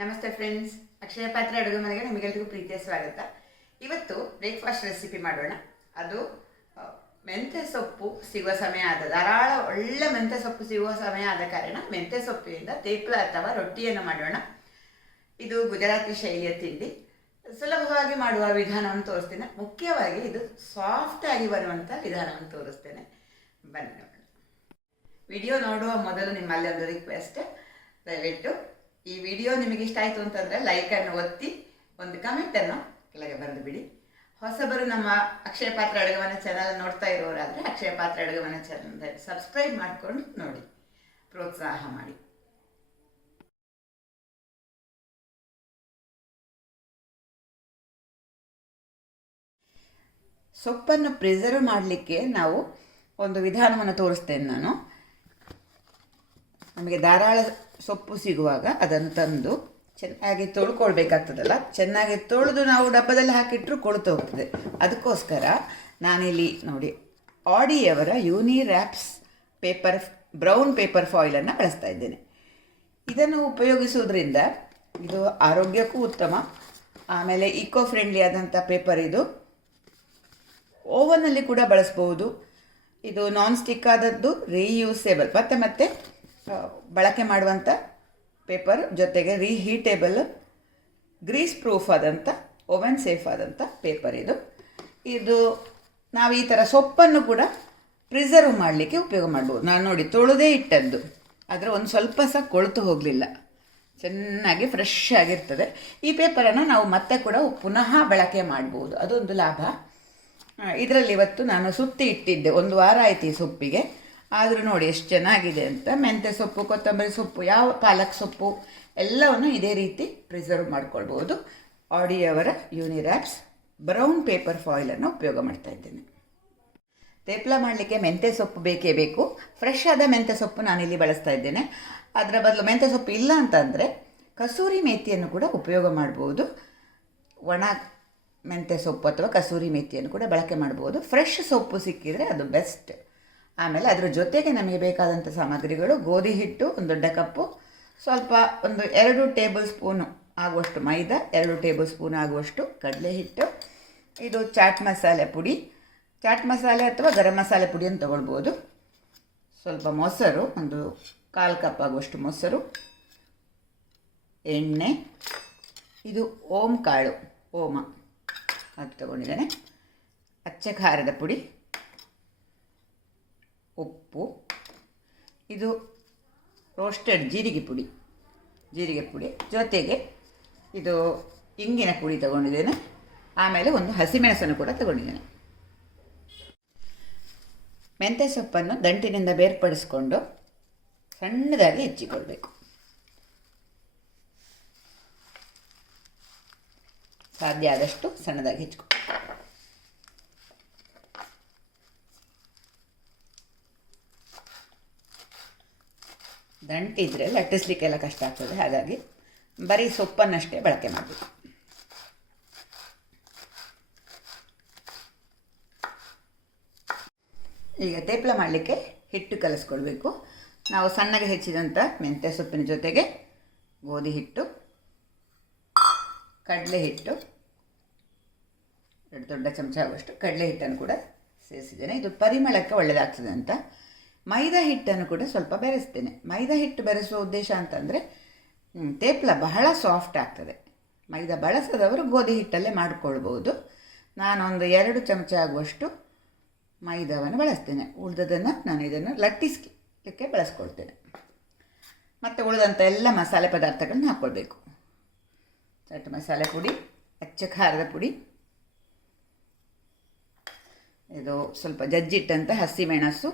ನಮಸ್ತೆ ಫ್ರೆಂಡ್ಸ್, ಅಕ್ಷಯ ಪಾತ್ರ ಅಡುಗೆ ಮನೆಗೆ ನಿಮಗೆಲ್ಲರಿಗೂ ಪ್ರೀತಿಯ ಸ್ವಾಗತ. ಇವತ್ತು ಬ್ರೇಕ್ಫಾಸ್ಟ್ ರೆಸಿಪಿ ಮಾಡೋಣ. ಅದು ಮೆಂತ್ಯ ಸೊಪ್ಪು ಸಿಗುವ ಸಮಯ ಆದ ಧಾರಾಳ ಒಳ್ಳೆ ಮೆಂತ್ಯ ಸೊಪ್ಪು ಸಿಗುವ ಸಮಯ ಆದ ಕಾರಣ ಮೆಂತ್ಯ ಸೊಪ್ಪಿನಿಂದ ತೇಪ್ಲ ಅಥವಾ ರೊಟ್ಟಿಯನ್ನು ಮಾಡೋಣ. ಇದು ಗುಜರಾತಿ ಶೈಲಿಯ ತಿಂಡಿ. ಸುಲಭವಾಗಿ ಮಾಡುವ ವಿಧಾನವನ್ನು ತೋರಿಸ್ತೇನೆ. ಮುಖ್ಯವಾಗಿ ಇದು ಸಾಫ್ಟ್ ಆಗಿ ಬರುವಂಥ ವಿಧಾನವನ್ನು ತೋರಿಸ್ತೇನೆ. ಬನ್ನಿ ನೋಡೋಣ. ವಿಡಿಯೋ ನೋಡುವ ಮೊದಲು ನಿಮ್ಮಲ್ಲಿ ಒಂದು ರಿಕ್ವೆಸ್ಟ್, ದಯವಿಟ್ಟು ಈ ವಿಡಿಯೋ ನಿಮಗೆ ಇಷ್ಟ ಆಯಿತು ಅಂತಂದರೆ ಲೈಕನ್ನು ಒತ್ತಿ ಒಂದು ಕಮೆಂಟನ್ನು ಕೆಳಗೆ ಬರೆದು ಬಿಡಿ. ಹೊಸಬರು ನಮ್ಮ ಅಕ್ಷಯ ಪಾತ್ರ ಅಡುಗೆ ಮನೆ ಚಾನಲ್ ನೋಡ್ತಾ ಇರೋರಾದರೆ ಅಕ್ಷಯ ಪಾತ್ರ ಅಡುಗೆ ಮನೆ ಚಾನಲ್ ಸಬ್ಸ್ಕ್ರೈಬ್ ಮಾಡಿಕೊಂಡು ನೋಡಿ, ಪ್ರೋತ್ಸಾಹ ಮಾಡಿ. ಸೊಪ್ಪನ್ನು ಪ್ರಿಸರ್ವ್ ಮಾಡಲಿಕ್ಕೆ ನಾವು ಒಂದು ವಿಧಾನವನ್ನು ತೋರಿಸ್ತೇನೆ ನಾನು. ನಮಗೆ ಧಾರಾಳ ಸೊಪ್ಪು ಸಿಗುವಾಗ ಅದನ್ನು ತಂದು ಚೆನ್ನಾಗಿ ತೊಳ್ಕೊಳ್ಬೇಕಾಗ್ತದಲ್ಲ. ಚೆನ್ನಾಗಿ ತೊಳೆದು ನಾವು ಡಬ್ಬದಲ್ಲಿ ಹಾಕಿಟ್ಟರು ಕೊಳ್ತು ಹೋಗ್ತದೆ. ಅದಕ್ಕೋಸ್ಕರ ನಾನಿಲ್ಲಿ ನೋಡಿ ಆಡಿಯವರ ಯೂನಿರ್ಯಾಪ್ಸ್ ಬ್ರೌನ್ ಪೇಪರ್ ಫಾಯಿಲನ್ನು ಬಳಸ್ತಾ ಇದ್ದೇನೆ. ಇದನ್ನು ಉಪಯೋಗಿಸುವುದರಿಂದ ಇದು ಆರೋಗ್ಯಕ್ಕೂ ಉತ್ತಮ, ಆಮೇಲೆ ಈಕೋ ಫ್ರೆಂಡ್ಲಿ ಆದಂಥ ಪೇಪರ್. ಇದು ಓವನ್ನಲ್ಲಿ ಕೂಡ ಬಳಸ್ಬೋದು. ಇದು ನಾನ್ ಸ್ಟಿಕ್ ಆದದ್ದು, ರೀಯೂಸೇಬಲ್ ಮತ್ತೆ ಬಳಕೆ ಮಾಡುವಂಥ ಪೇಪರ್, ಜೊತೆಗೆ ರೀಹೀಟೇಬಲ್, ಗ್ರೀಸ್ ಪ್ರೂಫ್ ಆದಂಥ, ಓವೆನ್ ಸೇಫ್ ಆದಂಥ ಪೇಪರ್ ಇದು ನಾವು ಈ ಥರ ಸೊಪ್ಪನ್ನು ಕೂಡ ಪ್ರಿಸರ್ವ್ ಮಾಡಲಿಕ್ಕೆ ಉಪಯೋಗ ಮಾಡ್ಬೋದು. ನಾನು ನೋಡಿ ತೊಳೆದೇ ಇಟ್ಟದ್ದು, ಆದರೆ ಒಂದು ಸ್ವಲ್ಪ ಸಹ ಕೊಳ್ತು ಹೋಗಲಿಲ್ಲ, ಚೆನ್ನಾಗಿ ಫ್ರೆಶ್ ಆಗಿರ್ತದೆ. ಈ ಪೇಪರನ್ನು ನಾವು ಮತ್ತೆ ಕೂಡ ಪುನಃ ಬಳಕೆ ಮಾಡ್ಬೋದು, ಅದೊಂದು ಲಾಭ. ಇದರಲ್ಲಿ ಇವತ್ತು ನಾನು ಸುತ್ತಿ ಇಟ್ಟಿದ್ದೆ, ಒಂದು ವಾರ ಆಯಿತು ಈ ಸೊಪ್ಪಿಗೆ. ಆದರೂ ನೋಡಿ ಎಷ್ಟು ಚೆನ್ನಾಗಿದೆ ಅಂತ. ಮೆಂತ್ಯ ಸೊಪ್ಪು, ಕೊತ್ತಂಬರಿ ಸೊಪ್ಪು, ಯಾವ ಪಾಲಕ್ ಸೊಪ್ಪು ಎಲ್ಲವನ್ನು ಇದೇ ರೀತಿ ಪ್ರಿಸರ್ವ್ ಮಾಡ್ಕೊಳ್ಬೋದು. ಆಡಿಯವರ ಯೂನಿರ್ಯಾಪ್ಸ್ ಬ್ರೌನ್ ಪೇಪರ್ ಫಾಯಿಲನ್ನು ಉಪಯೋಗ ಮಾಡ್ತಾ ಇದ್ದೇನೆ. ತೇಪ್ಲ ಮಾಡಲಿಕ್ಕೆ ಮೆಂತ್ಯ ಸೊಪ್ಪು ಬೇಕೇ ಬೇಕು. ಫ್ರೆಶ್ ಆದ ಮೆಂತ್ಯ ಸೊಪ್ಪು ನಾನಿಲ್ಲಿ ಬಳಸ್ತಾ ಇದ್ದೇನೆ. ಅದರ ಬದಲು ಮೆಂತ್ಯ ಸೊಪ್ಪು ಇಲ್ಲ ಅಂತಂದರೆ ಕಸೂರಿ ಮೇಥಿಯನ್ನು ಕೂಡ ಉಪಯೋಗ ಮಾಡ್ಬೋದು. ಒಣ ಮೆಂತ್ಯ ಸೊಪ್ಪು ಅಥವಾ ಕಸೂರಿ ಮೇಥಿಯನ್ನು ಕೂಡ ಬಳಕೆ ಮಾಡ್ಬೋದು. ಫ್ರೆಶ್ ಸೊಪ್ಪು ಸಿಕ್ಕಿದರೆ ಅದು ಬೆಸ್ಟ್. ಆಮೇಲೆ ಅದರ ಜೊತೆಗೆ ನಮಗೆ ಬೇಕಾದಂಥ ಸಾಮಗ್ರಿಗಳು: ಗೋಧಿ ಹಿಟ್ಟು 1 ದೊಡ್ಡ ಕಪ್ಪು, ಸ್ವಲ್ಪ ಒಂದು 2 ಟೇಬಲ್ ಸ್ಪೂನು ಆಗುವಷ್ಟು ಮೈದಾ, 2 ಟೇಬಲ್ ಸ್ಪೂನ್ ಆಗುವಷ್ಟು ಕಡಲೆ ಹಿಟ್ಟು, ಇದು ಚಾಟ್ ಮಸಾಲೆ ಪುಡಿ, ಚಾಟ್ ಮಸಾಲೆ ಅಥವಾ ಗರಂ ಮಸಾಲೆ ಪುಡಿಯನ್ನು ತೊಗೊಳ್ಬೋದು. ಸ್ವಲ್ಪ ಮೊಸರು, ಒಂದು 1/4 ಕಪ್ ಆಗುವಷ್ಟು ಮೊಸರು, ಎಣ್ಣೆ, ಇದು ಕಾಳು ಓಮ ಅದು ತೊಗೊಂಡಿದ್ದೇನೆ, ಅಚ್ಚ ಖಾರದ ಪುಡಿ, ಉಪ್ಪು, ಇದು ರೋಸ್ಟೆಡ್ ಜೀರಿಗೆ ಪುಡಿ, ಜೊತೆಗೆ ಇದು ಇಂಗಿನ ಪುಡಿ ತಗೊಂಡಿದ್ದೇನೆ. ಆಮೇಲೆ ಒಂದು ಹಸಿಮೆಣಸನ್ನು ಕೂಡ ತಗೊಂಡಿದ್ದೇನೆ. ಮೆಂತ್ಯ ಸೊಪ್ಪನ್ನು ದಂಟಿನಿಂದ ಬೇರ್ಪಡಿಸ್ಕೊಂಡು ಸಣ್ಣದಾಗಿ ಹೆಚ್ಚಿಕೊಳ್ಬೇಕು. ಸಾಧ್ಯ ಆದಷ್ಟು ಸಣ್ಣದಾಗಿ ಹೆಚ್ಚಿಕೊಳ್ಳಿ. ದಂಟಿದ್ರೆ ಲಟ್ಟಿಸ್ಲಿಕ್ಕೆಲ್ಲ ಕಷ್ಟ ಆಗ್ತದೆ, ಹಾಗಾಗಿ ಬರೀ ಸೊಪ್ಪನ್ನಷ್ಟೇ ಬಳಕೆ ಮಾಡಬೇಕು. ಈಗ ತೇಪ್ಲ ಮಾಡಲಿಕ್ಕೆ ಹಿಟ್ಟು ಕಲಿಸ್ಕೊಳ್ಬೇಕು. ನಾವು ಸಣ್ಣಗೆ ಹೆಚ್ಚಿದಂಥ ಮೆಂತ್ಯ ಸೊಪ್ಪಿನ ಜೊತೆಗೆ ಗೋಧಿ ಹಿಟ್ಟು, ಕಡಲೆ ಹಿಟ್ಟು, 2 ದೊಡ್ಡ ಚಮಚ ಆಗುವಷ್ಟು ಕಡಲೆ ಹಿಟ್ಟನ್ನು ಕೂಡ ಸೇರಿಸಿದ್ದೇನೆ. ಇದು ಪರಿಮಳಕ್ಕೆ ಒಳ್ಳೆಯದಾಗ್ತದೆ ಅಂತ. ಮೈದಾ ಹಿಟ್ಟನ್ನು ಕೂಡ ಸ್ವಲ್ಪ ಬೆರೆಸ್ತೇನೆ. ಮೈದಾ ಹಿಟ್ಟು ಬೆರೆಸುವ ಉದ್ದೇಶ ಅಂತಂದರೆ ತೇಪ್ಲ ಬಹಳ ಸಾಫ್ಟ್ ಆಗ್ತದೆ. ಮೈದಾ ಬಳಸದವರು ಗೋಧಿ ಹಿಟ್ಟಲ್ಲೇ ಮಾಡಿಕೊಳ್ಬೋದು. ನಾನೊಂದು 2 ಚಮಚ ಆಗುವಷ್ಟು ಮೈದಾವನ್ನು ಬಳಸ್ತೇನೆ. ಉಳಿದದನ್ನು ನಾನು ಇದನ್ನು ಲಟ್ಟಿಸಲಿಕ್ಕೆ ಬಳಸ್ಕೊಳ್ತೇನೆ. ಮತ್ತು ಉಳಿದಂಥ ಎಲ್ಲ ಮಸಾಲೆ ಪದಾರ್ಥಗಳನ್ನ ಹಾಕ್ಕೊಳ್ಬೇಕು. ಚಾಟ್ ಮಸಾಲೆ ಪುಡಿ, ಅಚ್ಚ ಖಾರದ ಪುಡಿ, ಇದು ಸ್ವಲ್ಪ ಜಜ್ಜಿಟ್ಟಂಥ ಹಸಿಮೆಣಸು,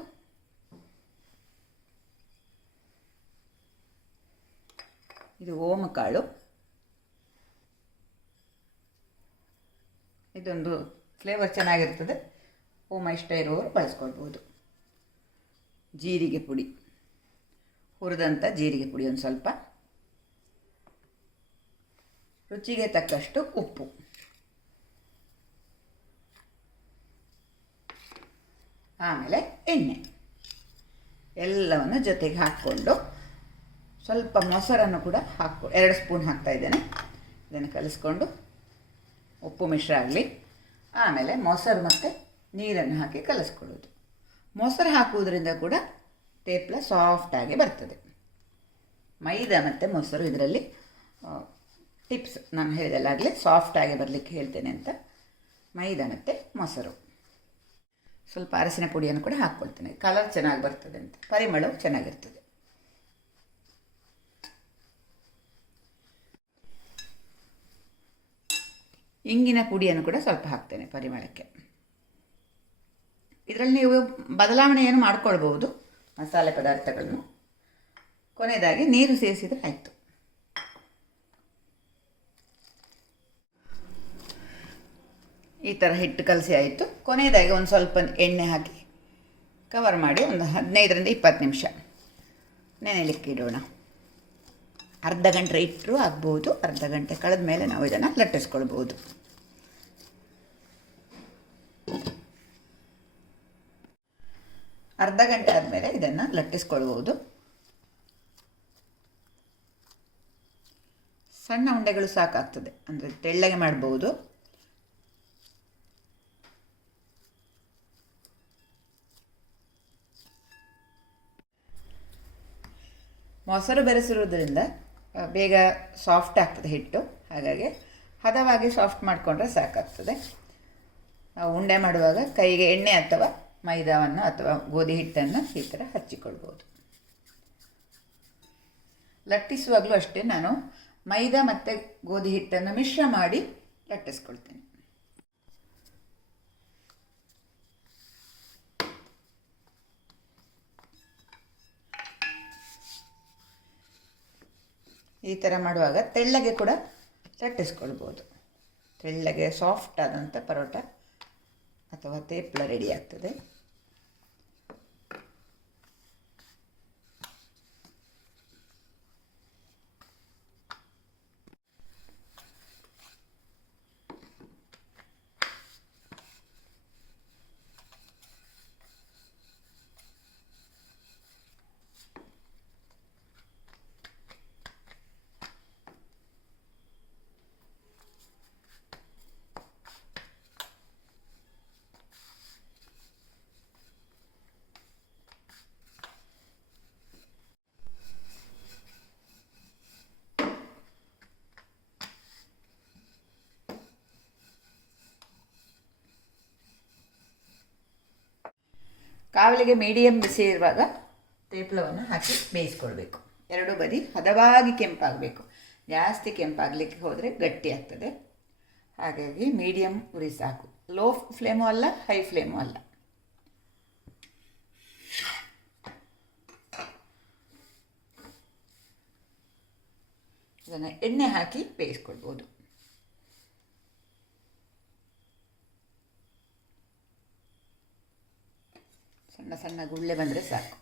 ಇದು ಕಾಳು, ಇದೊಂದು ಫ್ಲೇವರ್ ಚೆನ್ನಾಗಿರ್ತದೆ. ಓಮ ಇಷ್ಟ ಇರುವವರು ಬಳಸ್ಕೊಳ್ಬೋದು. ಜೀರಿಗೆ ಪುಡಿ, ಹುರಿದಂಥ ಜೀರಿಗೆ ಪುಡಿ ಒಂದು ಸ್ವಲ್ಪ, ರುಚಿಗೆ ತಕ್ಕಷ್ಟು ಉಪ್ಪು, ಆಮೇಲೆ ಎಣ್ಣೆ ಎಲ್ಲವನ್ನು ಜೊತೆಗೆ ಹಾಕ್ಕೊಂಡು ಸ್ವಲ್ಪ ಮೊಸರನ್ನು ಕೂಡ 2 ಸ್ಪೂನ್ ಹಾಕ್ತಾಯಿದ್ದೇನೆ. ಇದನ್ನು ಕಲಿಸ್ಕೊಂಡು ಉಪ್ಪು ಮಿಶ್ರ ಆಗಲಿ. ಆಮೇಲೆ ಮೊಸರು ಮತ್ತು ನೀರನ್ನು ಹಾಕಿ ಕಲಿಸ್ಕೊಳ್ಳೋದು. ಮೊಸರು ಹಾಕುವುದರಿಂದ ಕೂಡ ತೇಪ್ಲ ಸಾಫ್ಟಾಗಿ ಬರ್ತದೆ. ಮೈದಾ ಮತ್ತು ಮೊಸರು ಇದರಲ್ಲಿ ಟಿಪ್ಸ್ ನಾನು ಹೇಳಿದಲ್ಲಾಗಲಿ ಸಾಫ್ಟಾಗಿ ಬರಲಿಕ್ಕೆ ಹೇಳ್ತೇನೆ ಅಂತ. ಮೈದಾ ಮತ್ತು ಮೊಸರು, ಸ್ವಲ್ಪ ಅರಸಿನ ಪುಡಿಯನ್ನು ಕೂಡ ಹಾಕ್ಕೊಳ್ತೇನೆ. ಕಲರ್ ಚೆನ್ನಾಗಿ ಬರ್ತದೆ ಅಂತ, ಪರಿಮಳವು ಚೆನ್ನಾಗಿರ್ತದೆ. ಇಂಗಿನ ಪುಡಿಯನ್ನು ಕೂಡ ಸ್ವಲ್ಪ ಹಾಕ್ತೇನೆ ಪರಿಮಳಕ್ಕೆ. ಇದರಲ್ಲಿ ನೀವು ಬದಲಾವಣೆಯನ್ನು ಮಾಡ್ಕೊಳ್ಬೋದು ಮಸಾಲೆ ಪದಾರ್ಥಗಳನ್ನು. ಕೊನೆಯದಾಗಿ ನೀರು ಸೇರಿಸಿದರೆ ಆಯಿತು. ಈ ಥರ ಹಿಟ್ಟು ಕಲಸಿ ಆಯಿತು. ಕೊನೆಯದಾಗಿ ಒಂದು ಸ್ವಲ್ಪ ಎಣ್ಣೆ ಹಾಕಿ ಕವರ್ ಮಾಡಿ ಒಂದು 15ರಿಂದ 20 ನಿಮಿಷ ನೆನೆಯಲಿಕ್ಕೆ ಇಡೋಣ. ಅರ್ಧ ಗಂಟೆ ಇಟ್ಟರೂ ಆಗ್ಬೋದು. ಅರ್ಧ ಗಂಟೆ ಕಳೆದ ಮೇಲೆ ನಾವು ಇದನ್ನು ಲಟ್ಟಿಸ್ಕೊಳ್ಬೋದು. ಅರ್ಧ ಗಂಟೆ ಆದಮೇಲೆ ಇದನ್ನು ಲಟ್ಟಿಸ್ಕೊಳ್ಬೋದು. ಸಣ್ಣ ಉಂಡೆಗಳು ಸಾಕಾಗ್ತದೆ, ಅಂದರೆ ತೆಳ್ಳಗೆ ಮಾಡ್ಬೋದು. ಮೊಸರು ಬೆರೆಸಿರುವುದರಿಂದ ಬೇಗ ಸಾಫ್ಟ್ ಆಗ್ತದೆ ಹಿಟ್ಟು. ಹಾಗಾಗಿ ಹದವಾಗಿ ಸಾಫ್ಟ್ ಮಾಡಿಕೊಂಡ್ರೆ ಸಾಕಾಗ್ತದೆ. ನಾವು ಉಂಡೆ ಮಾಡುವಾಗ ಕೈಗೆ ಎಣ್ಣೆ ಅಥವಾ ಮೈದಾವನ್ನು ಅಥವಾ ಗೋಧಿ ಹಿಟ್ಟನ್ನು ಈ ಥರ ಹಚ್ಚಿಕೊಳ್ಬೋದು. ಲಟ್ಟಿಸುವಾಗಲೂ ಅಷ್ಟೇ ನಾನು ಮೈದಾ ಮತ್ತು ಗೋಧಿ ಹಿಟ್ಟನ್ನು ಮಿಶ್ರ ಮಾಡಿ ಲಟ್ಟಿಸ್ಕೊಳ್ತೇನೆ. ಈ ಥರ ಮಾಡುವಾಗ ತೆಳ್ಳಗೆ ಕೂಡ ಲಟ್ಟಿಸ್ಕೊಳ್ಬೋದು. ತೆಳ್ಳಗೆ ಸಾಫ್ಟ್ ಆದಂಥ ಪರೋಟ ಅಥವಾ ತೇಪ್ಲ ರೆಡಿ ಆಗ್ತದೆ. ಕಾವಲಿಗೆ ಮೀಡಿಯಮ್ ಬಿಸಿ ಇರುವಾಗ ತೇಪ್ಲವನ್ನು ಹಾಕಿ ಬೇಯಿಸ್ಕೊಳ್ಬೇಕು. ಎರಡೂ ಬದಿ ಹದವಾಗಿ ಕೆಂಪಾಗಬೇಕು. ಜಾಸ್ತಿ ಕೆಂಪಾಗಲಿಕ್ಕೆ ಹೋದರೆ ಗಟ್ಟಿ ಆಗ್ತದೆ. ಹಾಗಾಗಿ ಮೀಡಿಯಮ್ ಉರಿ ಸಾಕು. ಲೋ ಫ್ಲೇಮು ಅಲ್ಲ, ಹೈ ಫ್ಲೇಮು ಅಲ್ಲ. ಇದನ್ನು ಎಣ್ಣೆ ಹಾಕಿ ಬೇಯಿಸ್ಕೊಳ್ಬೋದು. ಸಣ್ಣ ಸಣ್ಣ ಗುಳ್ಳೆ ಬಂದರೆ ಸಾಕು.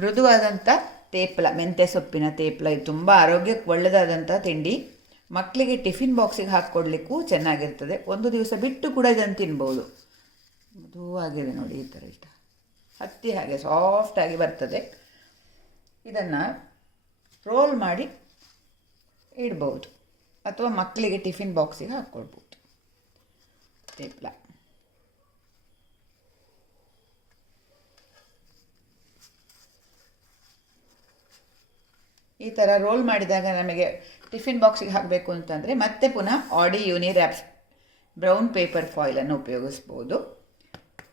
ಮೃದುವಾದಂಥ ತೇಪ್ಲ, ಮೆಂತ್ಯ ಸೊಪ್ಪಿನ ತೇಪ್ಲ, ಇದು ತುಂಬ ಆರೋಗ್ಯಕ್ಕೆ ಒಳ್ಳೆಯದಾದಂಥ ತಿಂಡಿ. ಮಕ್ಕಳಿಗೆ ಟಿಫಿನ್ ಬಾಕ್ಸಿಗೆ ಹಾಕ್ಕೊಡ್ಲಿಕ್ಕೂ ಚೆನ್ನಾಗಿರ್ತದೆ. ಒಂದು ದಿವಸ ಬಿಟ್ಟು ಕೂಡ ಇದನ್ನು ತಿನ್ಬೋದು. ಮೃದುವಾಗಿದೆ ನೋಡಿ, ಈ ಥರ ಇಷ್ಟ ಹತ್ತಿ ಹಾಗೆ ಸಾಫ್ಟಾಗಿ ಬರ್ತದೆ. ಇದನ್ನು ರೋಲ್ ಮಾಡಿ ಇಡ್ಬೋದು ಅಥವಾ ಮಕ್ಕಳಿಗೆ ಟಿಫಿನ್ ಬಾಕ್ಸಿಗೆ ಹಾಕ್ಕೊಳ್ಬೋದು ತೇಪ್ಲ. ಈ ಥರ ರೋಲ್ ಮಾಡಿದಾಗ ನಮಗೆ ಟಿಫಿನ್ ಬಾಕ್ಸಿಗೆ ಹಾಕಬೇಕು ಅಂತಂದರೆ ಮತ್ತೆ ಪುನಃ ಆಡಿ ಯೂನಿ ರ್ಯಾಪ್ಸ್ ಬ್ರೌನ್ ಪೇಪರ್ ಫಾಯಿಲನ್ನು ಉಪಯೋಗಿಸ್ಬೋದು.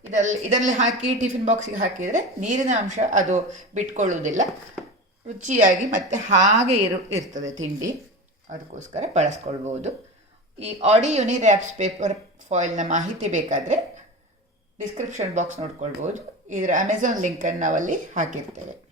ಇದರಲ್ಲಿ ಹಾಕಿ ಟಿಫಿನ್ ಬಾಕ್ಸಿಗೆ ಹಾಕಿದರೆ ನೀರಿನ ಅಂಶ ಅದು ಬಿಟ್ಕೊಳ್ಳುವುದಿಲ್ಲ, ರುಚಿಯಾಗಿ ಮತ್ತು ಹಾಗೆ ಇರ್ತದೆ ತಿಂಡಿ. ಅದಕ್ಕೋಸ್ಕರ ಬಳಸ್ಕೊಳ್ಬೋದು. ಈ ಆಡಿ ಯುನಿರ್ಯಾಪ್ಸ್ ಪೇಪರ್ ಫಾಯಿಲ್ನ ಮಾಹಿತಿ ಬೇಕಾದರೆ ಡಿಸ್ಕ್ರಿಪ್ಷನ್ ಬಾಕ್ಸ್ ನೋಡ್ಕೊಳ್ಬೋದು. ಇದರ ಅಮೆಝಾನ್ ಲಿಂಕನ್ನು ನಾವಲ್ಲಿ ಹಾಕಿರ್ತೇವೆ.